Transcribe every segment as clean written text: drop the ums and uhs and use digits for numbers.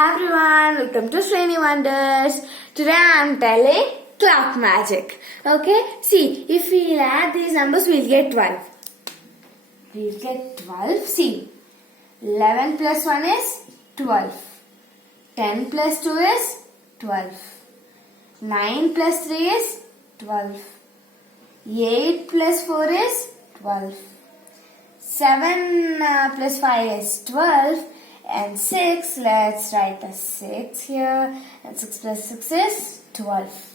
Hi everyone, welcome to Shreni Wonders. Today I am telling clock magic. Okay, see, if we add these numbers, we'll get 12. We'll get 12. See, 11 plus 1 is 12. 10 plus 2 is 12. 9 plus 3 is 12. 8 plus 4 is 12. 7 plus 5 is 12. And 6, let's write a 6 here. And 6 plus 6 is 12.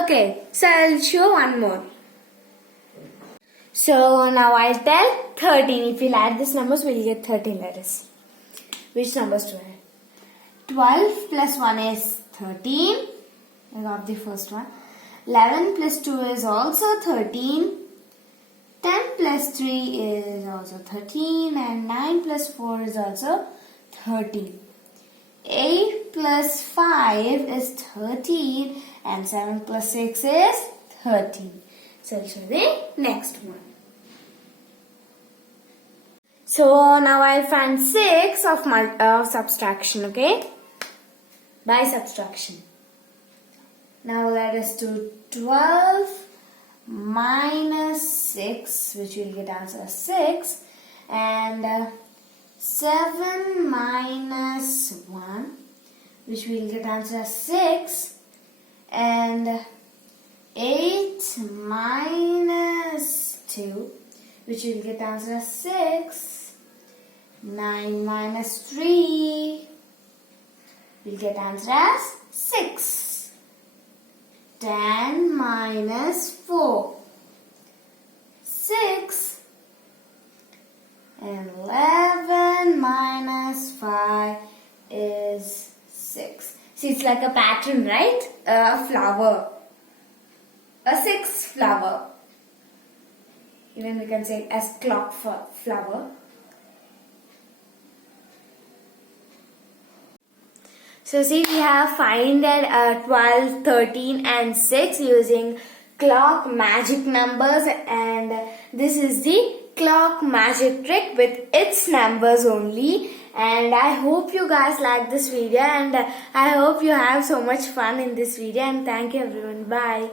Okay, so I'll show one more. So now I'll tell 13. If we'll add these numbers, we'll get 13 letters. Which numbers to add? 12 plus 1 is 13. I got the first one. 11 plus 2 is also 13. 10 plus 3 is also 13. And 9 plus 4 is also 13. 8 plus 5 is 13 and 7 plus 6 is 13. So I'll show the next one. So now I'll find 6 of subtraction, okay? By subtraction. Now let us do 12 minus 6, which will get answer as 6, and 7 minus 1, which will get answer as 6, and 8 minus 2, which will get answer as 6, 9 minus 3 will get answer as 6, 10 minus 4, 6, and 11 minus 5 is 6. See, it's like a pattern, right? A flower. A 6 flower. Even we can say as clock flower. So see, we have finded 12, 13 and 6 using clock magic numbers, and this is the clock magic trick with its numbers only. And I hope you guys like this video, and I hope you have so much fun in this video, and thank you everyone. Bye.